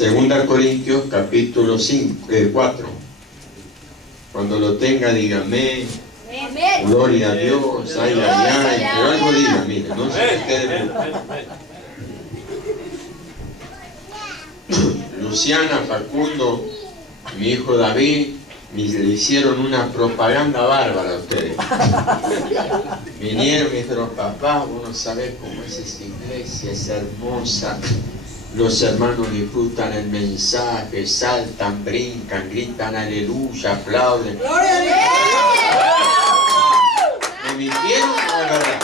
Segunda Corintios capítulo 4. Cuando lo tenga, dígame. Gloria a Dios. Ay, ay, ay. Pero algo diga, mire, no se quede. Luciana, Facundo, mi hijo David, le hicieron una propaganda bárbara a ustedes. Vinieron y me dijeron, papá, vos no sabés cómo es esta iglesia, es hermosa. Los hermanos disfrutan el mensaje, saltan, brincan, gritan aleluya, aplauden. ¡Gloria a Dios! ¿Me mintieron o es verdad?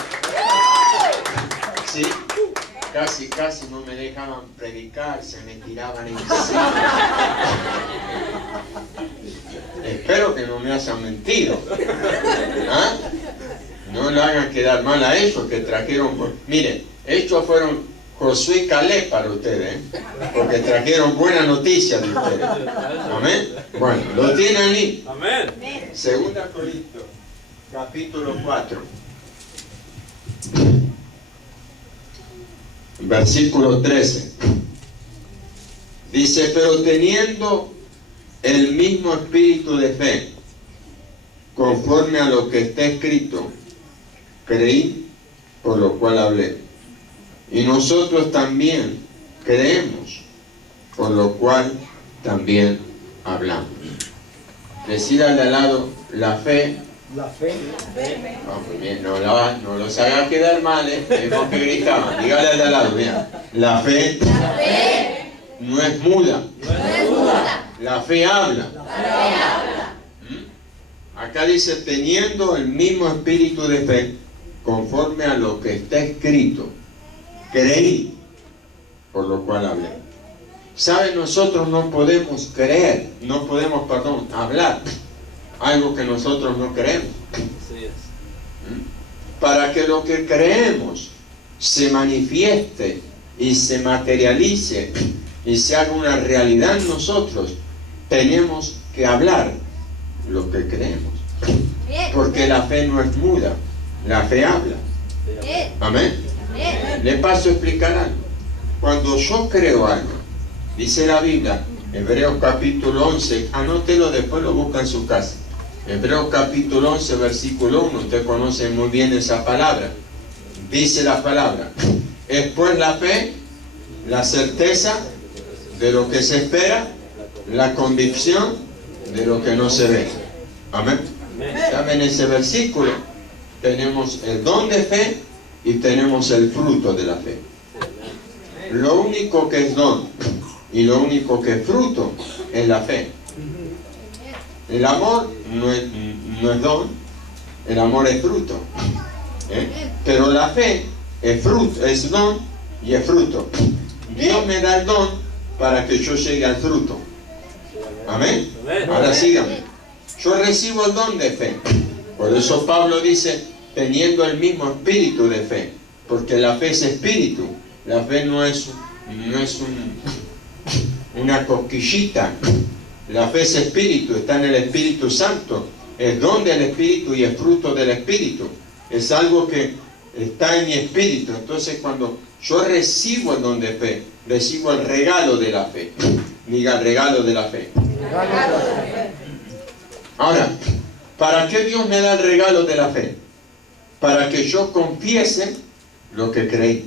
Sí, casi no me dejaban predicar, se me tiraban encima. Espero que no me hayan mentido. ¿Ah? No le hagan quedar mal a ellos que trajeron. Miren, estos fueron Josué y Caleb para ustedes, ¿eh? Porque trajeron buena noticia de ustedes. Amén. Bueno, lo tienen ahí. Amén. Segunda Corintios, capítulo 4. Versículo 13. Dice, pero teniendo el mismo espíritu de fe, conforme a lo que está escrito, creí, por lo cual hablé. Y nosotros también creemos, por lo cual también hablamos. Decida al lado, la fe. La fe. No, no los haga quedar mal, vemos que gritaban. Dígale al lado, mira. La fe no es muda. La fe habla. Acá dice, teniendo el mismo espíritu de fe, conforme a lo que está escrito, creí, por lo cual hablé. ¿Saben? Nosotros no podemos creer, hablar algo que nosotros no creemos. Para que lo que creemos se manifieste y se materialice y se haga una realidad en nosotros, tenemos que hablar lo que creemos. Porque la fe no es muda, la fe habla. Amén. Le paso a explicar algo. Cuando yo creo algo, dice la Biblia, Hebreos capítulo 11, anótelo, después lo busca en su casa. Hebreos capítulo 11, versículo 1, usted conoce muy bien esa palabra. Dice la palabra, es pues la fe, la certeza de lo que se espera, la convicción de lo que no se ve. Amén. ¿Saben? En ese versículo tenemos el don de fe y tenemos el fruto de la fe. Lo único que es don y lo único que es fruto es la fe. El amor no es don, el amor es fruto. Pero la fe es fruto, es don y es fruto. Dios me da el don para que yo llegue al fruto. Amén. Ahora síganme. Yo recibo el don de fe. Por eso Pablo dice, teniendo el mismo espíritu de fe. Porque la fe es espíritu. La fe no es una cosquillita. La fe es espíritu, está en el Espíritu Santo. Es don del Espíritu y es fruto del Espíritu. Es algo que está en mi espíritu. Entonces cuando yo recibo el don de fe, recibo el regalo de la fe. Diga, el regalo de la fe. Ahora, ¿para qué Dios me da el regalo de la fe? Para que yo confiese lo que creí.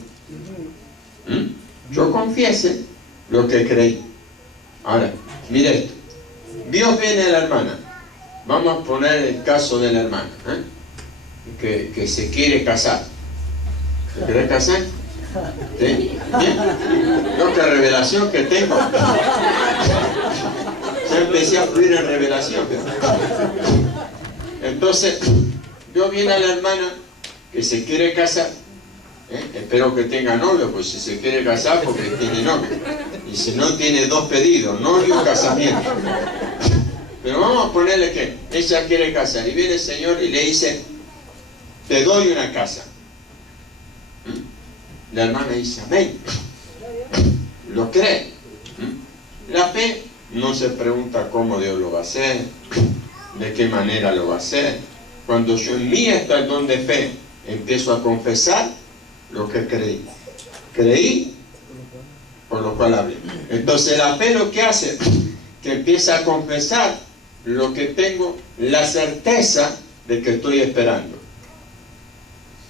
Yo confiese lo que creí. Ahora, mire esto. Dios viene a la hermana. Vamos a poner el caso de la hermana, que se quiere casar. ¿Se quiere casar? ¿Sí? ¿Bien? Yo qué revelación que tengo. Ya empecé a fluir en revelación. Entonces, Dios viene a la hermana que se quiere casar. Espero que tenga novio, pues si se quiere casar porque tiene novio. Y si no, tiene dos pedidos, novio y casamiento. Pero vamos a ponerle que ella quiere casar. Y viene el Señor y le dice, te doy una casa. La hermana dice, amén. Lo cree. La fe no se pregunta cómo Dios lo va a hacer, de qué manera lo va a hacer. Cuando yo en mí está el don de fe, empiezo a confesar lo que creí. Creí, por lo cual hablé. Entonces la fe lo que hace, que empieza a confesar lo que tengo, la certeza de que estoy esperando.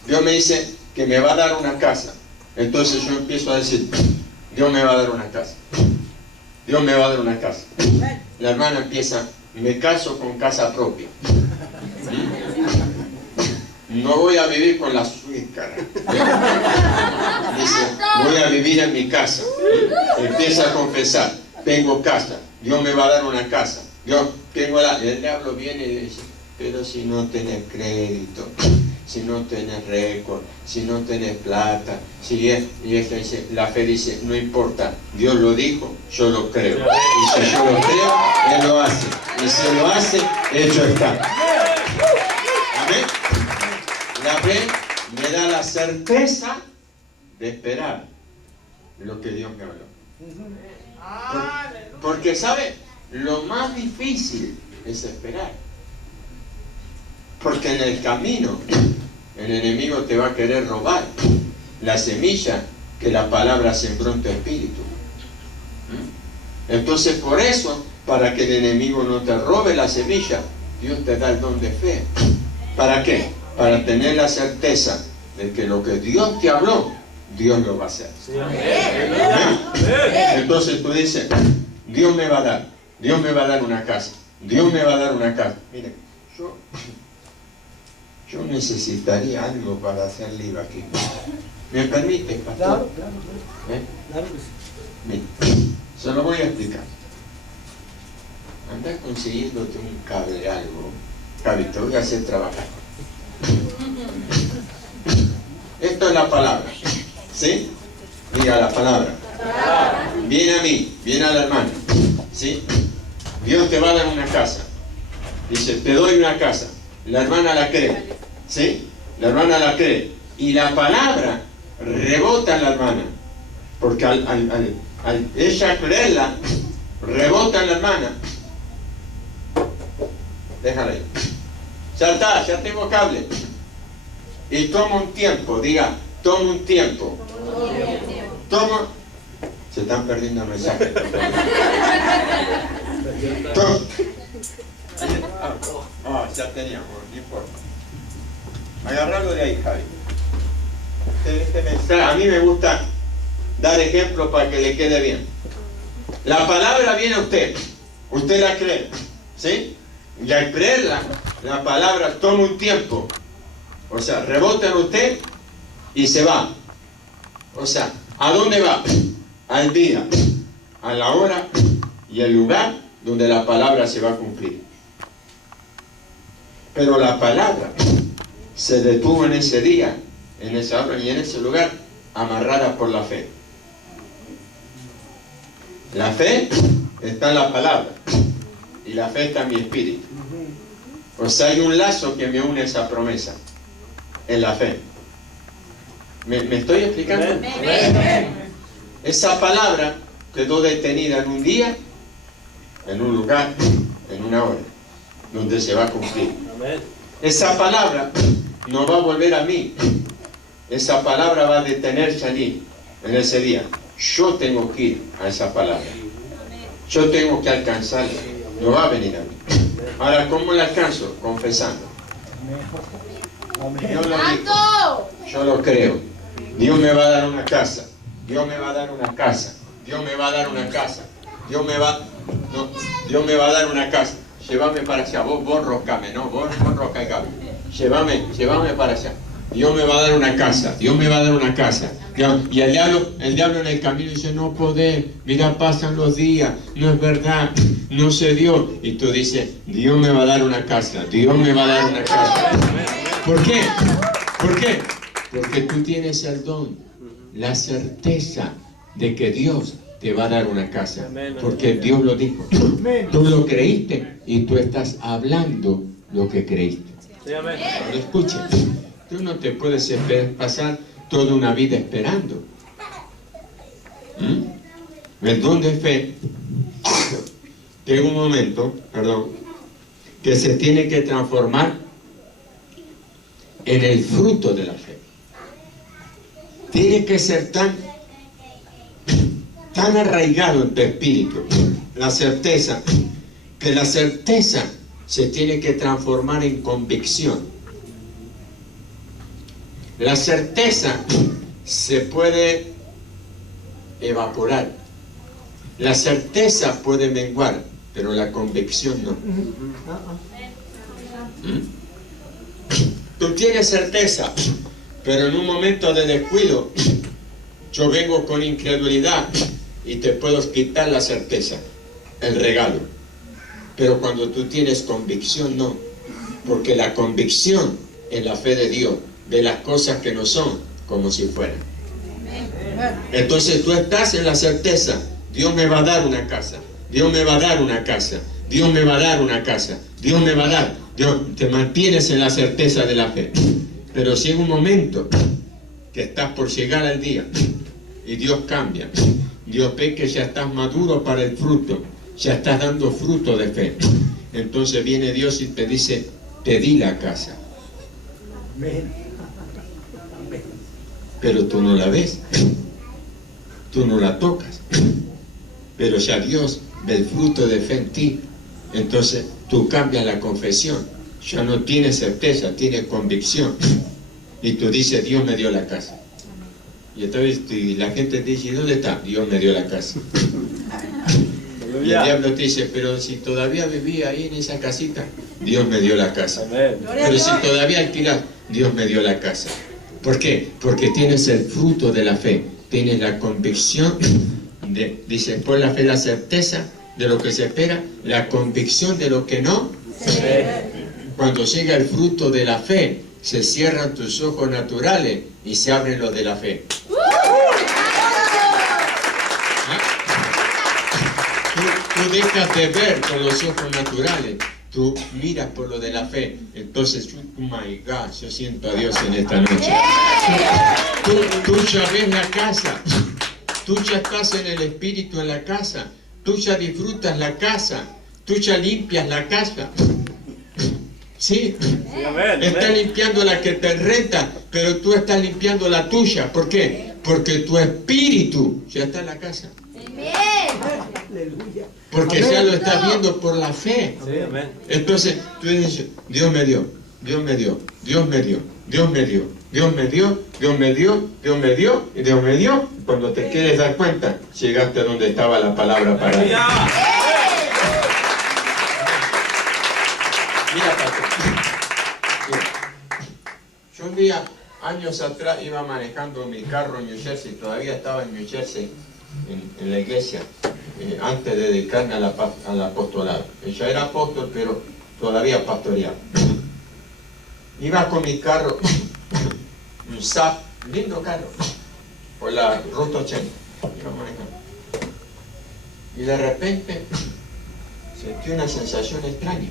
Dios me dice que me va a dar una casa. Entonces yo empiezo a decir, Dios me va a dar una casa. Dios me va a dar una casa. La hermana empieza, me caso con casa propia. No voy a vivir con la suegra. Dice, voy a vivir en mi casa. Empieza a confesar, tengo casa. Dios me va a dar una casa. Yo tengo el diablo viene y dice, pero si no tenés crédito, si no tenés récord, si no tenés plata, y esta dice, la fe dice, no importa, Dios lo dijo, yo lo creo. Y si yo lo creo, Él lo hace. Y si lo hace, hecho está. Amén. La fe me da la certeza de esperar lo que Dios me habló. Porque, ¿sabe? Lo más difícil es esperar. Porque en el camino el enemigo te va a querer robar la semilla que la palabra sembró en tu espíritu. Entonces, por eso, para que el enemigo no te robe la semilla, Dios te da el don de fe. ¿Para qué? Para tener la certeza de que lo que Dios te habló, Dios lo va a hacer. ¿Amén? Entonces tú dices, Dios me va a dar, Dios me va a dar una casa, Dios me va a dar una casa. Miren, yo necesitaría algo para hacer lío aquí. ¿Me permite, pastor? Claro que sí. Miren, se lo voy a explicar. Anda consiguiéndote un cable, algo. Cabi, te voy a hacer trabajar. Esto es la palabra, ¿sí? Diga la palabra. Viene a mí, viene a la hermana, ¿sí? Dios te va a dar una casa. Dice, te doy una casa. La hermana la cree, ¿sí? La hermana la cree. Y la palabra rebota en la hermana. Porque al ella creerla, rebota en la hermana. Déjala ahí. Ya está, ya tengo cable. Y toma un tiempo, diga, toma un tiempo. Toma. Se están perdiendo mensajes. Ya teníamos, no importa. Agarrarlo de ahí, Javi. Este mensaje, a mí me gusta dar ejemplos para que le quede bien. La palabra viene a usted. Usted la cree, ¿sí? Y al creerla, la palabra toma un tiempo. O sea, rebota en usted y se va. O sea, ¿a dónde va? Al día, a la hora y el lugar donde la palabra se va a cumplir. Pero la palabra se detuvo en ese día, en esa hora y en ese lugar, amarrada por la fe. La fe está en la palabra y la fe está en mi espíritu. O sea, hay un lazo que me une a esa promesa, en la fe. ¿Me estoy explicando? Esa palabra quedó detenida en un día, en un lugar, en una hora, donde se va a cumplir. Esa palabra no va a volver a mí. Esa palabra va a detenerse allí, en ese día. Yo tengo que ir a esa palabra. Yo tengo que alcanzarla. No va a venir a mí. Ahora, ¿cómo la alcanzo? Confesando. Dios lo dijo. Yo lo creo. Dios me va a dar una casa. Dios me va a dar una casa. Dios me va a dar una casa. Dios me va a dar una casa. Llévame para allá. Vos roscame, ¿no? Vos roscame. Llévame para allá. Dios me va a dar una casa. Dios me va a dar una casa. Y el diablo en el camino dice, no podés, mira, pasan los días, no es verdad, no se dio. Y tú dices, Dios me va a dar una casa, Dios me va a dar una casa. ¿Por qué? ¿Por qué? Porque tú tienes el don, la certeza de que Dios te va a dar una casa. Porque Dios lo dijo. Tú lo creíste y tú estás hablando lo que creíste. Ahora escuche, tú no te puedes pasar toda una vida esperando. El don de fe llega un momento, que se tiene que transformar en el fruto de la fe. Tiene que ser tan tan arraigado en tu espíritu, la certeza, que la certeza se tiene que transformar en convicción. La certeza se puede evaporar, la certeza puede menguar, pero la convicción no. Tú tienes certeza, pero en un momento de descuido yo vengo con incredulidad y te puedo quitar la certeza, el regalo. Pero cuando tú tienes convicción, no, porque la convicción es la fe de Dios, de las cosas que no son como si fueran. Entonces tú estás en la certeza, Dios me va a dar una casa, Dios me va a dar una casa, Dios me va a dar una casa, Dios me va a dar. Dios, te mantienes en la certeza de la fe. Pero si en un momento que estás por llegar al día y Dios cambia, Dios ve que ya estás maduro para el fruto, ya estás dando fruto de fe, entonces viene Dios y te dice, te di la casa. Pero tú no la ves, tú no la tocas, pero ya Dios ve el fruto de fe en ti. Entonces tú cambias la confesión, ya no tienes certeza, tienes convicción, y tú dices, Dios me dio la casa. Y entonces la gente te dice, ¿dónde está? Dios me dio la casa. Y el diablo te dice, pero si todavía vivía ahí en esa casita, Dios me dio la casa. Pero si todavía alquilas, Dios me dio la casa. ¿Por qué? Porque tienes el fruto de la fe, tienes la convicción, dice, por la fe la certeza de lo que se espera, la convicción de lo que no se ve. Cuando llega el fruto de la fe, se cierran tus ojos naturales y se abren los de la fe. Tú dejas de ver con los ojos naturales, tú miras por lo de la fe. Entonces, oh my God, yo siento a Dios en esta noche. Tú ya ves la casa, tú ya estás en el espíritu en la casa, tú ya disfrutas la casa, tú ya limpias la casa. Sí, estás limpiando la que te renta, pero tú estás limpiando la tuya. ¿Por qué? Porque tu espíritu ya está en la casa. Porque ya lo estás viendo por la fe. Entonces tú dices, Dios me dio, Dios me dio, Dios me dio, Dios me dio, Dios me dio, Dios me dio, Dios me dio, y Dios me dio. Cuando te quieres dar cuenta, llegaste a donde estaba la palabra para ti. Mira, pastor. Yo un día, años atrás, iba manejando mi carro en New Jersey, todavía estaba en New Jersey, en la iglesia, antes de dedicarme al apostolado. Ya era apóstol, pero todavía pastoreaba. Iba con mi carro, un SAP, lindo carro, por la ruta 80. Iba manejando. Y de repente sentí una sensación extraña,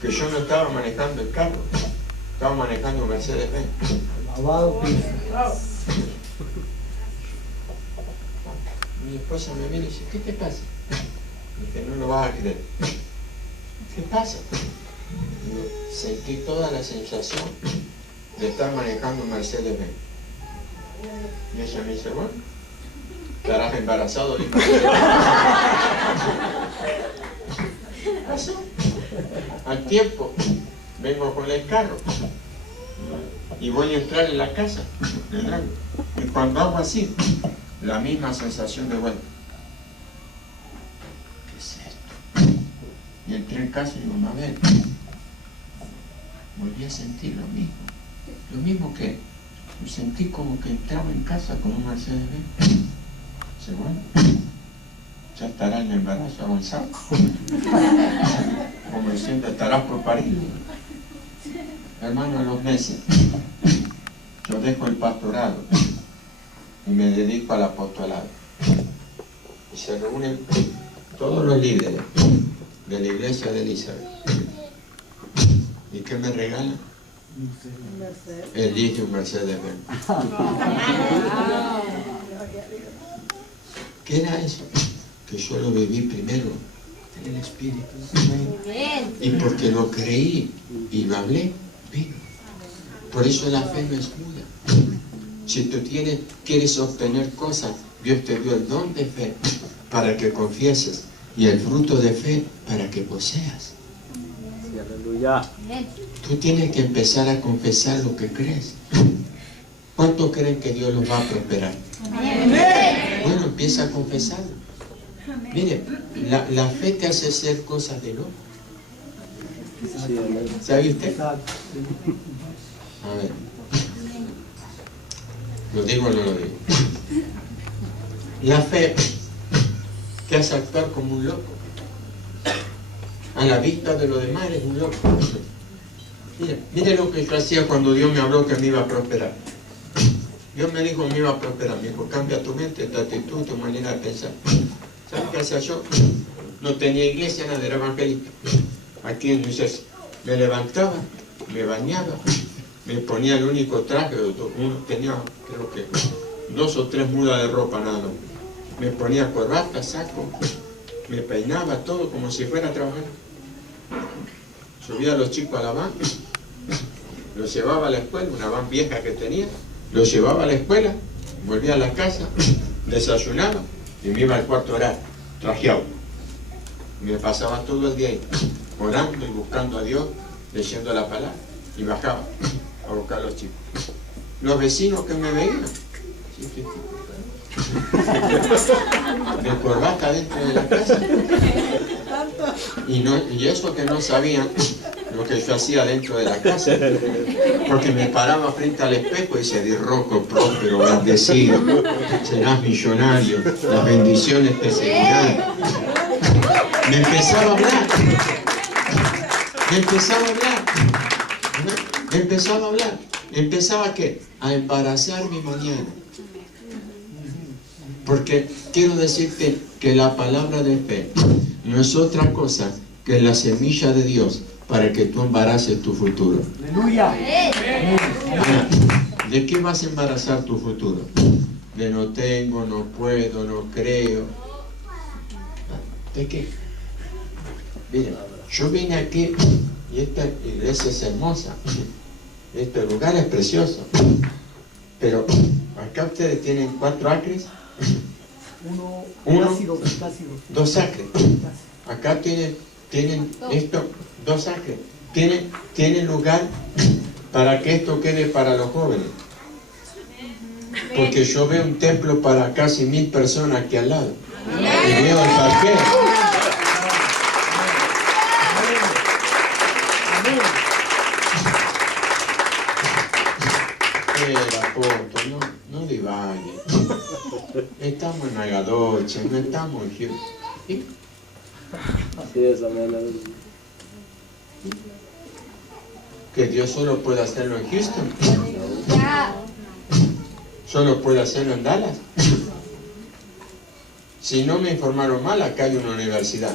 que yo no estaba manejando el carro, estaba manejando un Mercedes-Benz. Mi esposa me mira y dice, ¿qué te pasa? Dice, no lo vas a creer. ¿Qué pasa? Digo, sentí toda la sensación de estar manejando un Mercedes-Benz. Y ella me dice, bueno, estarás embarazado. Pasó. Al tiempo, vengo con el carro y voy a entrar en la casa. Y cuando hago así, la misma sensación de vuelta. ¿Qué es esto? Y entré en casa y digo, a ver, volví a sentir lo mismo. Lo mismo que sentí como que entraba en casa con un Mercedes-Benz. Dice, bueno, ya estará el embarazo avanzado. Como diciendo, estarás por parir. Hermano, a los meses, yo dejo el pastorado y me dedico al apostolado. Y se reúnen todos los líderes de la iglesia de Elizabeth. ¿Y qué me regalan? Elige un Mercedes-Benz. ¿Qué era eso? Que yo lo viví primero en el Espíritu. Y porque lo creí y lo hablé, vino. Por eso la fe no es muda. Si tú quieres obtener cosas, Dios te dio el don de fe para que confieses y el fruto de fe para que poseas. Sí, aleluya. Tú tienes que empezar a confesar lo que crees. ¿Cuántos creen que Dios los va a prosperar? Bueno, empieza a confesarlo. Mire, la fe te hace hacer cosas de loco. ¿Sabe usted? A ver. ¿Lo digo o no lo digo? La fe te hace actuar como un loco. A la vista de los demás eres un loco. Mire lo que yo hacía cuando Dios me habló que me iba a prosperar. Dios me dijo que me iba a prosperar. Me dijo, cambia tu mente, tu actitud, tu manera de pensar. ¿Sabes qué hacía yo? No tenía iglesia, nada, era evangelista. Aquí en Luis, me levantaba, me bañaba, me ponía el único traje, tenía creo que 2 o 3 mudas de ropa nada más. Me ponía corbata, saco, me peinaba todo como si fuera a trabajar. Subía a los chicos a la van, los llevaba a la escuela, una van vieja que tenía, los llevaba a la escuela, volvía a la casa, desayunaba y me iba al cuarto a orar, trajeado. Me pasaba todo el día ahí, orando y buscando a Dios, leyendo la palabra, y bajaba a buscar a los chicos. Los vecinos que me veían, de corbata dentro de la casa, y eso que no sabían lo que yo hacía dentro de la casa, porque me paraba frente al espejo y decía, di roco, próspero, bendecido, serás millonario, las bendiciones te seguirán. Me empezaba a hablar, empezaba ¿qué? A embarazar mi mañana. Porque quiero decirte que la palabra de fe no es otra cosa que la semilla de Dios para que tú embaraces tu futuro. Aleluya. ¿De qué vas a embarazar tu futuro? De no tengo, no puedo, no creo. ¿De qué? Miren, yo vine aquí y esta iglesia es hermosa. Este lugar es precioso. Pero acá ustedes tienen 4 acres. Uno, 2 acres. Acá tienen esto, 2 acres. Tienen lugar para que esto quede para los jóvenes. Porque yo veo un templo para casi 1000 personas aquí al lado. Y veo el parqueo. No divague. Estamos en Agadoche, no estamos en Houston. ¿Sí? Así es, amén. Que Dios solo puede hacerlo en Houston. Solo puede hacerlo en Dallas. Si no me informaron mal, acá hay una universidad.